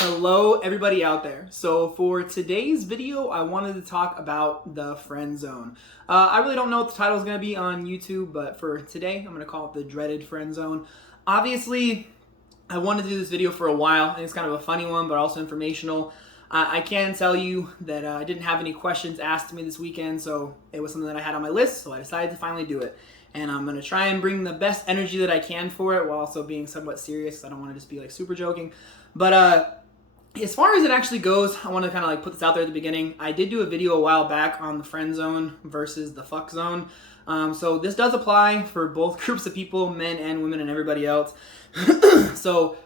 Hello everybody out there. So for today's video, I wanted to talk about the friend zone. I really don't know what the title is going to be on YouTube, but for today, I'm going to call it the dreaded friend zone. Obviously, I wanted to do this video for a while, and it's kind of a funny one, but also informational. I can tell you that I didn't have any questions asked to me this weekend, so it was something that I had on my list, so I decided to finally do it. And I'm going to try and bring the best energy that I can for it while also being somewhat serious. I don't want to just be like super joking. But as far as it actually goes, I want to kind of like put this out there at the beginning. I did do a video a while back on the friend zone versus the fuck zone. So this does apply for both groups of people, men and women and everybody else. So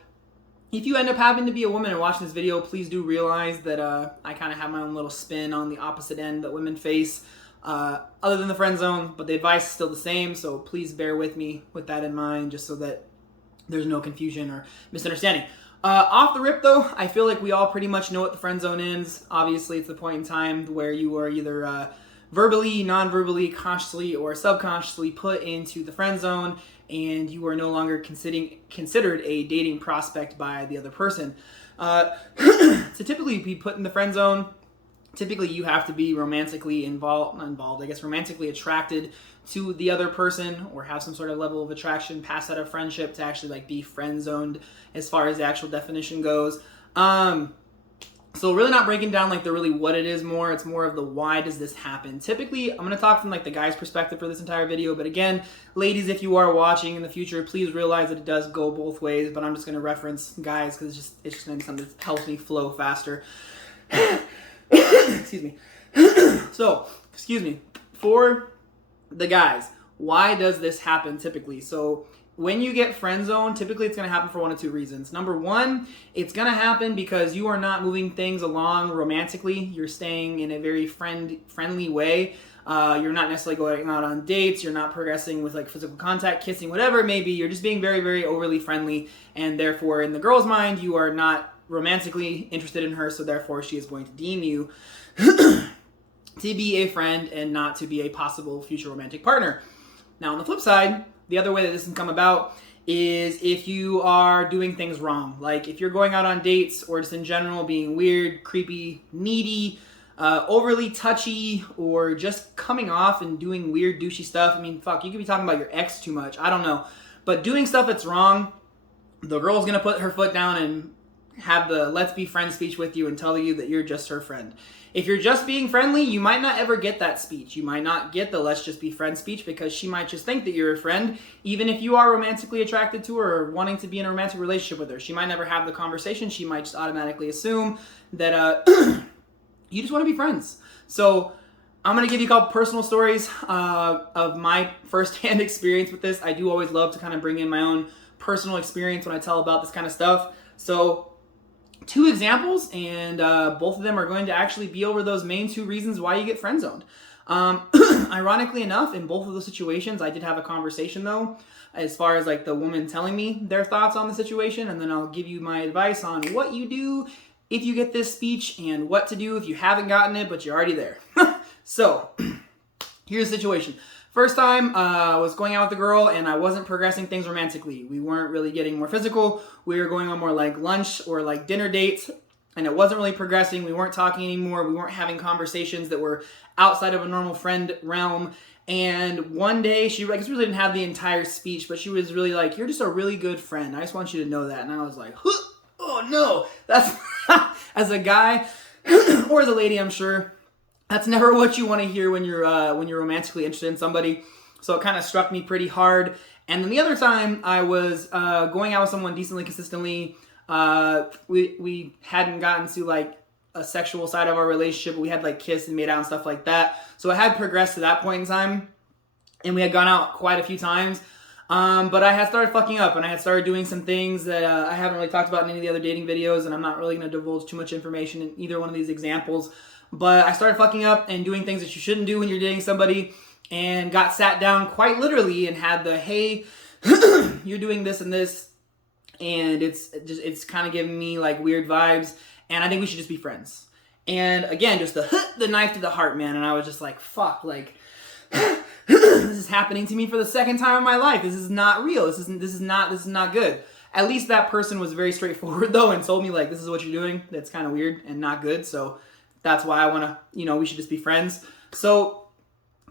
if you end up having to be a woman and watching this video, please do realize that I kind of have my own little spin on the opposite end that women face, other than the friend zone, but the advice is still the same. So please bear with me with that in mind, just so that there's no confusion or misunderstanding. Off the rip though, I feel like we all pretty much know what the friend zone is. Obviously, it's the point in time where you are either verbally, non-verbally, consciously, or subconsciously put into the friend zone, and you are no longer considered a dating prospect by the other person. To typically be put in the friend zone, typically you have to be romantically romantically attracted to the other person, or have some sort of level of attraction past that of friendship to actually like be friend zoned as far as the actual definition goes. So really not breaking down like the really what it is more, it's more of the why does this happen. Typically, I'm going to talk from like the guy's perspective for this entire video, but again, ladies, if you are watching in the future, please realize that it does go both ways, but I'm just going to reference guys because it's just going to be something that helps me flow faster. Excuse me. So, excuse me. For the guys, why does this happen typically? So when you get friend zoned, typically it's going to happen for one of two reasons. Number one, it's going to happen because you are not moving things along romantically. You're staying in a very friendly way. You're not necessarily going out on dates. You're not progressing with like physical contact, kissing, whatever it may be. You're just being very, very overly friendly. And therefore, in the girl's mind, you are not romantically interested in her. So therefore, she is going to deem you to be a friend and not to be a possible future romantic partner. Now, on the flip side, the other way that this can come about is if you are doing things wrong. Like if you're going out on dates or just in general being weird, creepy, needy, overly touchy, or just coming off and doing weird, douchey stuff. I mean, fuck, you could be talking about your ex too much. I don't know. But doing stuff that's wrong, the girl's going to put her foot down and have the let's be friends speech with you and tell you that you're just her friend. If you're just being friendly, you might not ever get that speech. You might not get the let's just be friends speech because she might just think that you're a friend, even if you are romantically attracted to her or wanting to be in a romantic relationship with her. She might never have the conversation. She might just automatically assume that you just want to be friends. So I'm going to give you a couple personal stories of my firsthand experience with this. I do always love to kind of bring in my own personal experience when I tell about this kind of stuff. So two examples, and both of them are going to actually be over those main two reasons why you get friend zoned. Ironically enough, in both of those situations, I did have a conversation though, as far as like the woman telling me their thoughts on the situation, and then I'll give you my advice on what you do if you get this speech and what to do if you haven't gotten it, but you're already there. So here's the situation. First time, I was going out with a girl and I wasn't progressing things romantically. We weren't really getting more physical. We were going on more like lunch or like dinner dates, and it wasn't really progressing. We weren't talking anymore. We weren't having conversations that were outside of a normal friend realm. And one day she really didn't have the entire speech, but she was really like, you're just a really good friend. I just want you to know that. And I was like, oh no, that's as a guy or as a lady, I'm sure. That's never what you want to hear when you're romantically interested in somebody. So it kind of struck me pretty hard. And then the other time, I was going out with someone decently consistently. We hadn't gotten to like a sexual side of our relationship. We had like kissed and made out and stuff like that. So it had progressed to that point in time, and we had gone out quite a few times. But I had started fucking up, and I had started doing some things that I haven't really talked about in any of the other dating videos, and I'm not really going to divulge too much information in either one of these examples. But I started fucking up and doing things that you shouldn't do when you're dating somebody, and got sat down quite literally and had the, hey, you're doing this and this, and it's kind of giving me like weird vibes, and I think we should just be friends. And again, just the knife to the heart, man. And I was just like, fuck, like this is happening to me for the second time in my life. This is not real. This is not good. At least that person was very straightforward though and told me like, this is what you're doing. That's kind of weird and not good. So that's why I want to, we should just be friends. So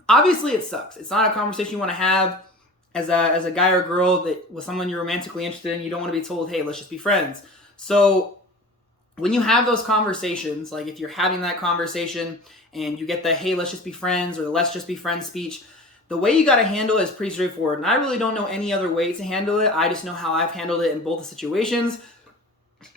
obviously it sucks. It's not a conversation you want to have as a guy or girl that with someone you're romantically interested in. You don't want to be told, hey, let's just be friends. So when you have those conversations, like if you're having that conversation and you get the, hey, let's just be friends, or the let's just be friends speech, the way you got to handle it is pretty straightforward. And I really don't know any other way to handle it. I just know how I've handled it in both the situations.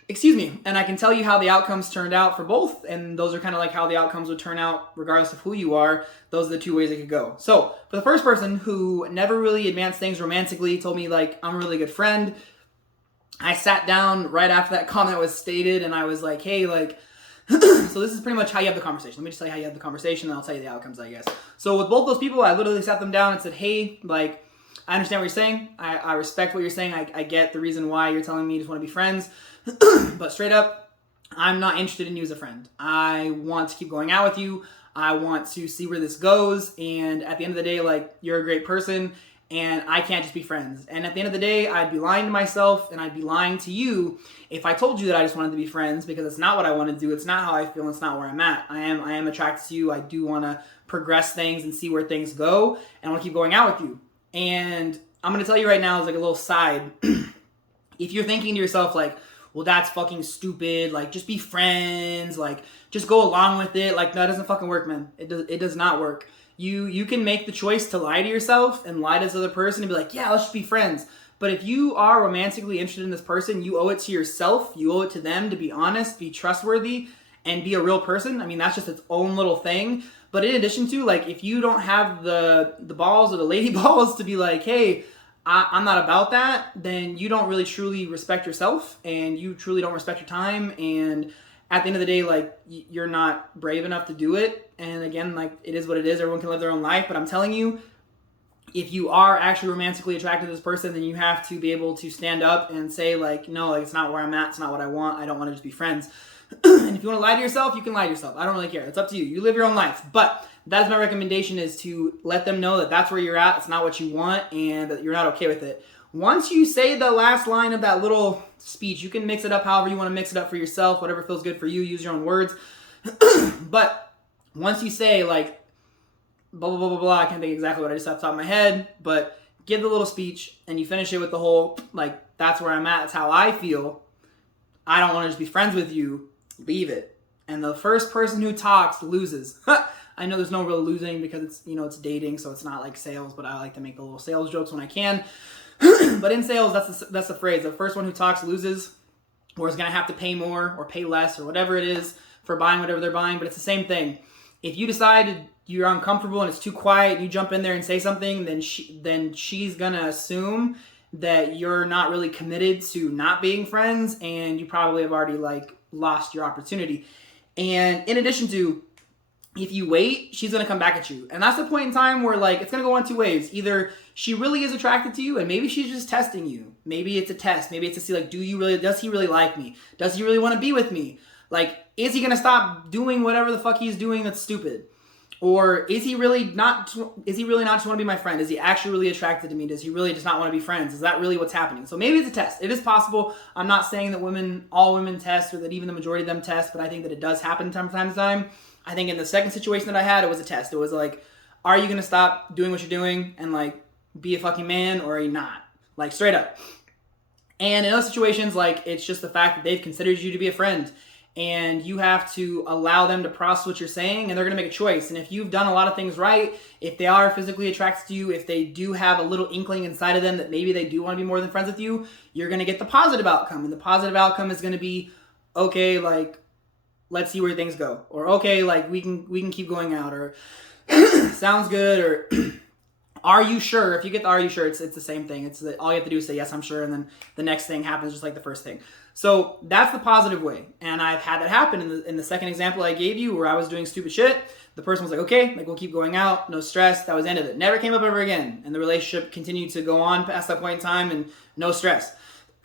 Excuse me. And I can tell you how the outcomes turned out for both. And those are kind of like how the outcomes would turn out regardless of who you are. Those are the two ways it could go. So for the first person who never really advanced things romantically, told me like, I'm a really good friend. I sat down right after that comment was stated and I was like, hey, like, so this is pretty much how you have the conversation. Let me just tell you how you have the conversation and I'll tell you the outcomes, I guess. So with both those people, I literally sat them down and said, hey, like, I understand what you're saying. I respect what you're saying. I get the reason why you're telling me you just want to be friends. But straight up, I'm not interested in you as a friend. I want to keep going out with you. I want to see where this goes. And at the end of the day, like, you're a great person and I can't just be friends. And at the end of the day, I'd be lying to myself and I'd be lying to you if I told you that I just wanted to be friends, because it's not what I want to do. It's not how I feel. It's not where I'm at. I am attracted to you. I do want to progress things and see where things go. And I want to keep going out with you. And I'm going to tell you right now, as like a little side, if you're thinking to yourself like, well, that's fucking stupid, like, just be friends, like, just go along with it, like, that doesn't fucking work, man. It does not work. You can make the choice to lie to yourself and lie to this other person and be like, yeah, let's just be friends. But if you are romantically interested in this person, you owe it to yourself, you owe it to them to be honest, be trustworthy, and be a real person. I mean, that's just its own little thing. But in addition to, like, if you don't have the balls or the lady balls to be like, hey, I'm not about that, then you don't really truly respect yourself and you truly don't respect your time. And at the end of the day, like, you're not brave enough to do it. And again, like, it is what it is. Everyone can live their own life. But I'm telling you, if you are actually romantically attracted to this person, then you have to be able to stand up and say, like, no, like, it's not where I'm at. It's not what I want. I don't want to just be friends. And if you want to lie to yourself, you can lie to yourself. I don't really care. It's up to you. You live your own life. But that's my recommendation, is to let them know that that's where you're at. It's not what you want and that you're not okay with it. Once you say the last line of that little speech, you can mix it up however you want to mix it up for yourself, whatever feels good for you. Use your own words. But once you say, like, blah, blah, blah, blah, blah, I can't think exactly what I just have off the top of my head, but give the little speech and you finish it with the whole, like, that's where I'm at. That's how I feel. I don't want to just be friends with you. Leave it. And the first person who talks loses. I know there's no real losing because it's, it's dating, so it's not like sales, but I like to make the little sales jokes when I can. But in sales, that's the phrase. The first one who talks loses, or is going to have to pay more or pay less or whatever it is for buying whatever they're buying. But it's the same thing. If you decide you're uncomfortable and it's too quiet, and you jump in there and say something, then she's going to assume that you're not really committed to not being friends, and you probably have already, like, lost your opportunity. And in addition to, if you wait, she's going to come back at you. And that's the point in time where, like, it's going to go one of two ways. Either she really is attracted to you and maybe she's just testing you. Maybe it's a test. Maybe it's to see, like, does he really like me? Does he really want to be with me? Like, is he going to stop doing whatever the fuck he's doing that's stupid? Or is he really not just want to be my friend? Is he actually really attracted to me? Does he really just not want to be friends? Is that really what's happening? So maybe it's a test. It is possible. I'm not saying that all women test, or that even the majority of them test, but I think that it does happen from time to time. I think in the second situation that I had, it was a test. It was like, are you going to stop doing what you're doing and, like, be a fucking man, or are you not? Like, straight up. And in other situations, like, it's just the fact that they've considered you to be a friend. And you have to allow them to process what you're saying, and they're going to make a choice. And if you've done a lot of things right, if they are physically attracted to you, if they do have a little inkling inside of them that maybe they do want to be more than friends with you, you're going to get the positive outcome. And the positive outcome is going to be, okay, like, let's see where things go. Or, okay, like, we can keep going out. Or, sounds good. Or, are you sure? If you get the are you sure, it's the same thing. It's all you have to do is say, yes, I'm sure. And then the next thing happens just like the first thing. So that's the positive way. And I've had that happen in the second example I gave you, where I was doing stupid shit. The person was like, okay, like, we'll keep going out. No stress. That was the end of it. Never came up ever again. And the relationship continued to go on past that point in time, and no stress.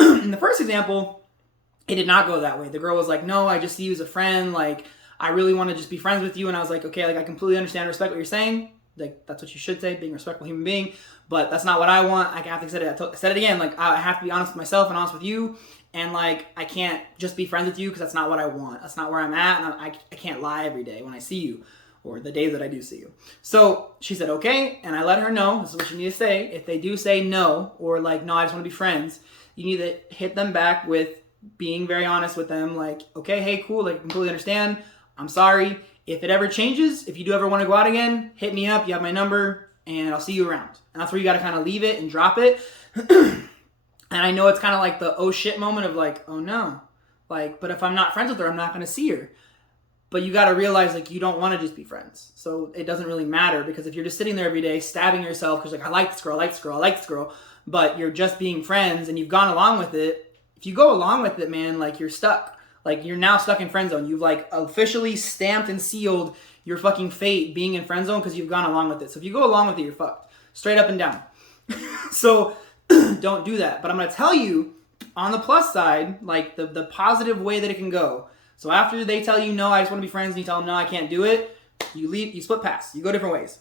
In the first example, it did not go that way. The girl was like, no, I just see you as a friend. Like, I really want to just be friends with you. And I was like, okay, like, I completely understand and respect what you're saying. like that's what you should say, being a respectful human being. But that's not what I want. I have to say it. I said it again. Like I have to be honest with myself and honest with you. And like I can't just be friends with you because that's not what I want. That's not where I'm at. And I can't lie every day when I see you, or the days that I do see you. So she said okay, and I let her know this is what you need to say. If they do say no, or like no, I just want to be friends, you need to hit them back with being very honest with them. Like okay, hey, cool. Like I completely understand. I'm sorry. If it ever changes, if you do ever want to go out again, hit me up. You have my number, and I'll see you around. And that's where you got to kind of leave it and drop it. And I know it's kind of like the oh shit moment of like, oh no. Like, but if I'm not friends with her, I'm not going to see her. But you got to realize like you don't want to just be friends. So it doesn't really matter, because if you're just sitting there every day stabbing yourself because like I like this girl, I like this girl, I like this girl, but you're just being friends and you've gone along with it. If you go along with it, man, like you're stuck. Like you're now stuck in friend zone. You've like officially stamped and sealed your fucking fate being in friend zone because you've gone along with it. So if you go along with it, you're fucked. Straight up and down. So don't do that. But I'm going to tell you on the plus side, like the positive way that it can go. So after they tell you, no, I just want to be friends, and you tell them, no, I can't do it, you leave, you split paths. You go different ways.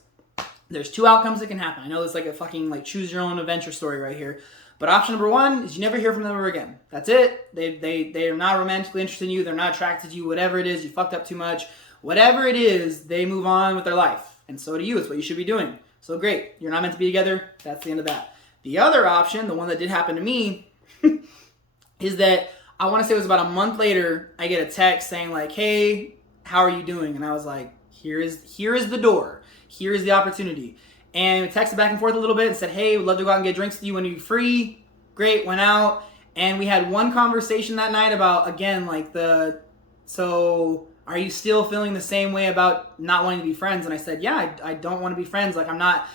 There's two outcomes that can happen. I know it's like a fucking like choose your own adventure story right here. But option number one is you never hear from them ever again. That's it. They are not romantically interested in you. They're not attracted to you. Whatever it is, you fucked up too much. Whatever it is, they move on with their life. And so do you. It's what you should be doing. So great. You're not meant to be together. That's the end of that. The other option, the one that did happen to me, is that I want to say it was about a month later, I get a text saying like, hey, how are you doing? And I was like, here is the door. Here is the opportunity. And we texted back and forth a little bit and said, hey, we'd love to go out and get drinks with you when you're free. Great, went out. And we had one conversation that night about, again, like so are you still feeling the same way about not wanting to be friends? And I said, yeah, I don't want to be friends. Like, I'm not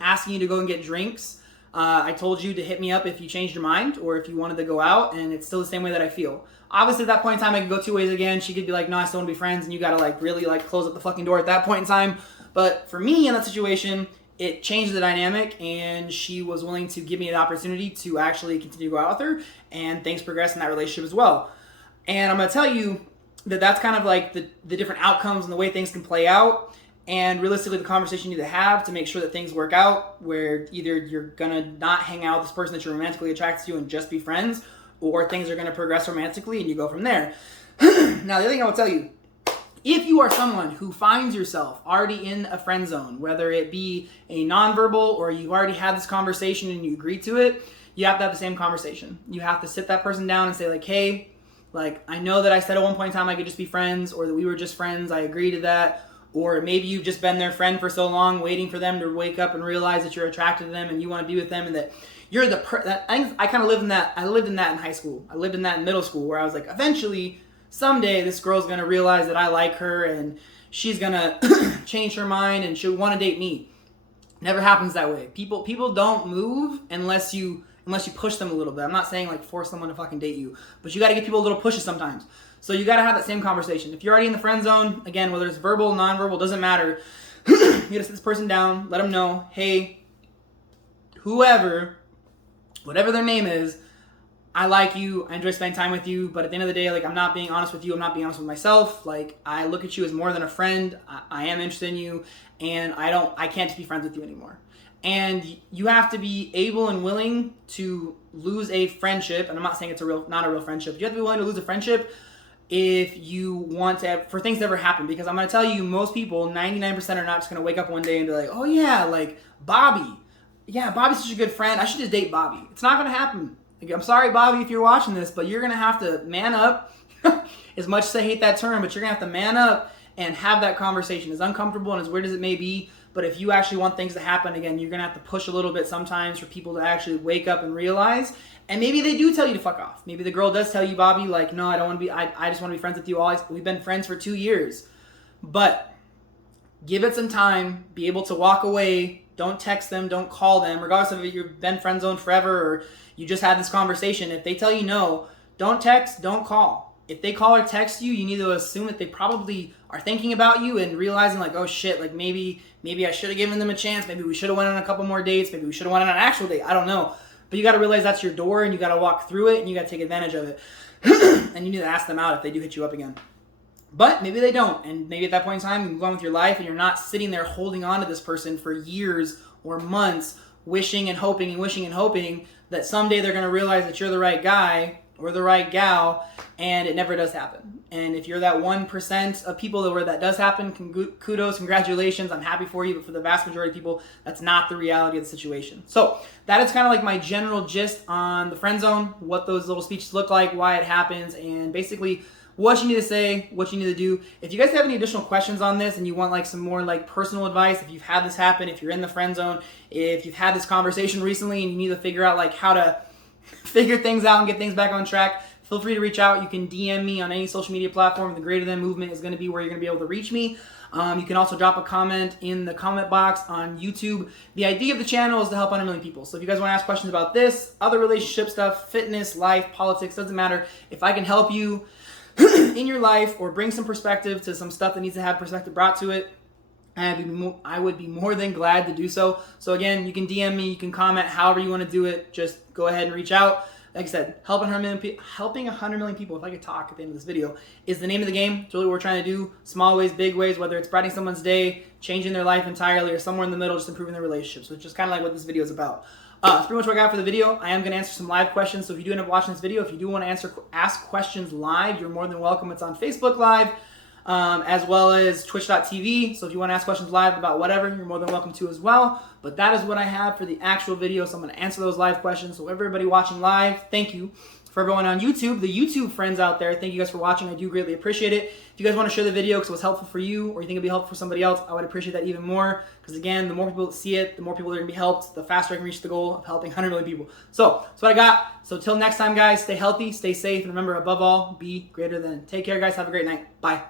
asking you to go and get drinks. I told you to hit me up if you changed your mind or if you wanted to go out, and it's still the same way that I feel. Obviously, at that point in time, I could go two ways again. She could be like, no, I still want to be friends, and you got to like really like close up the fucking door at that point in time. But for me in that situation, it changed the dynamic, and she was willing to give me an opportunity to actually continue to go out with her, and things progressed in that relationship as well. And I'm going to tell you that that's kind of like the different outcomes and the way things can play out. And realistically, the conversation you need to have to make sure that things work out, where either you're going to not hang out with this person that you're romantically attracted to and just be friends, or things are going to progress romantically and you go from there. Now, the other thing I will tell you, if you are someone who finds yourself already in a friend zone, whether it be a nonverbal or you've already had this conversation and you agree to it, you have to have the same conversation. You have to sit that person down and say like, hey, like I know that I said at one point in time I could just be friends, or that we were just friends. I agree to that. Or maybe you've just been their friend for so long, waiting for them to wake up and realize that you're attracted to them and you want to be with them, and that you're I kind of lived in that. I lived in that in high school. I lived in that in middle school, where I was like, eventually, someday, this girl's going to realize that I like her and she's going to change her mind and she'll want to date me. Never happens that way. People don't move unless you push them a little bit. I'm not saying like force someone to fucking date you, but you got to give people a little pushes sometimes. So you got to have that same conversation. If you're already in the friend zone, again, whether it's verbal, nonverbal, doesn't matter. You got to sit this person down, let them know, hey, whoever, whatever their name is, I like you, I enjoy spending time with you, but at the end of the day, like, I'm not being honest with you, I'm not being honest with myself. Like, I look at you as more than a friend. I am interested in you, and I can't just be friends with you anymore. And you have to be able and willing to lose a friendship, and I'm not saying it's not a real friendship, but you have to be willing to lose a friendship if you want to for things to ever happen. Because I'm going to tell you, most people, 99% are not just going to wake up one day and be like, oh yeah, like Bobby. Yeah, Bobby's such a good friend. I should just date Bobby. It's not going to happen. Like, I'm sorry, Bobby, if you're watching this, but you're going to have to man up. As much as I hate that term, but you're going to have to man up and have that conversation. As uncomfortable and as weird as it may be, but if you actually want things to happen, again, you're going to have to push a little bit sometimes for people to actually wake up and realize. And maybe they do tell you to fuck off. Maybe the girl does tell you, Bobby, like, no, I don't want to be, I just want to be friends with you. We've been friends for 2 years. But give it some time, be able to walk away. Don't text them, don't call them, regardless of if you've been friend zoned forever or you just had this conversation. If they tell you no, don't text, don't call. If they call or text you, you need to assume that they probably are thinking about you and realizing like, oh shit, like maybe I should have given them a chance. Maybe we should have went on a couple more dates. Maybe we should have went on an actual date. I don't know. But you got to realize that's your door and you got to walk through it and you got to take advantage of it. And you need to ask them out if they do hit you up again. But maybe they don't, and maybe at that point in time you move on with your life and you're not sitting there holding on to this person for years or months, wishing and hoping that someday they're going to realize that you're the right guy or the right gal, and it never does happen. And if you're that 1% of people where that does happen, kudos, congratulations, I'm happy for you, but for the vast majority of people, that's not the reality of the situation. So that is kind of like my general gist on the friend zone, what those little speeches look like, why it happens, and basically what you need to say, what you need to do. If you guys have any additional questions on this and you want like some more like personal advice, if you've had this happen, if you're in the friend zone, if you've had this conversation recently and you need to figure out like how to figure things out and get things back on track, feel free to reach out. You can DM me on any social media platform. The Greater Than movement is going to be where you're going to be able to reach me. You can also drop a comment in the comment box on YouTube. The idea of the channel is to help 100 million people. So if you guys want to ask questions about this, other relationship stuff, fitness, life, politics, doesn't matter. If I can help you in your life or bring some perspective to some stuff that needs to have perspective brought to it, I would be more than glad to do so. So again, you can DM me, you can comment, however you want to do it. Just go ahead and reach out. Like I said, helping 100 million people, if I could talk at the end of this video, is the name of the game. It's really what we're trying to do. Small ways, big ways, whether it's brightening someone's day, changing their life entirely, or somewhere in the middle, just improving their relationships, which is kind of like what this video is about. That's pretty much what I got for the video. I am going to answer some live questions, so if you do end up watching this video, if you do want to ask questions live, you're more than welcome. It's on Facebook Live, as well as twitch.tv. So if you want to ask questions live about whatever, you're more than welcome to as well. But that is what I have for the actual video, so I'm going to answer those live questions. So everybody watching live, thank you. For everyone on YouTube, the YouTube friends out there, thank you guys for watching. I do greatly appreciate it. If you guys want to share the video because it was helpful for you or you think it'd be helpful for somebody else, I would appreciate that even more. Because again, the more people that see it, the more people that are going to be helped, the faster I can reach the goal of helping 100 million people. So that's what I got. So till next time, guys, stay healthy, stay safe, and remember, above all, be greater than. Take care, guys. Have a great night. Bye.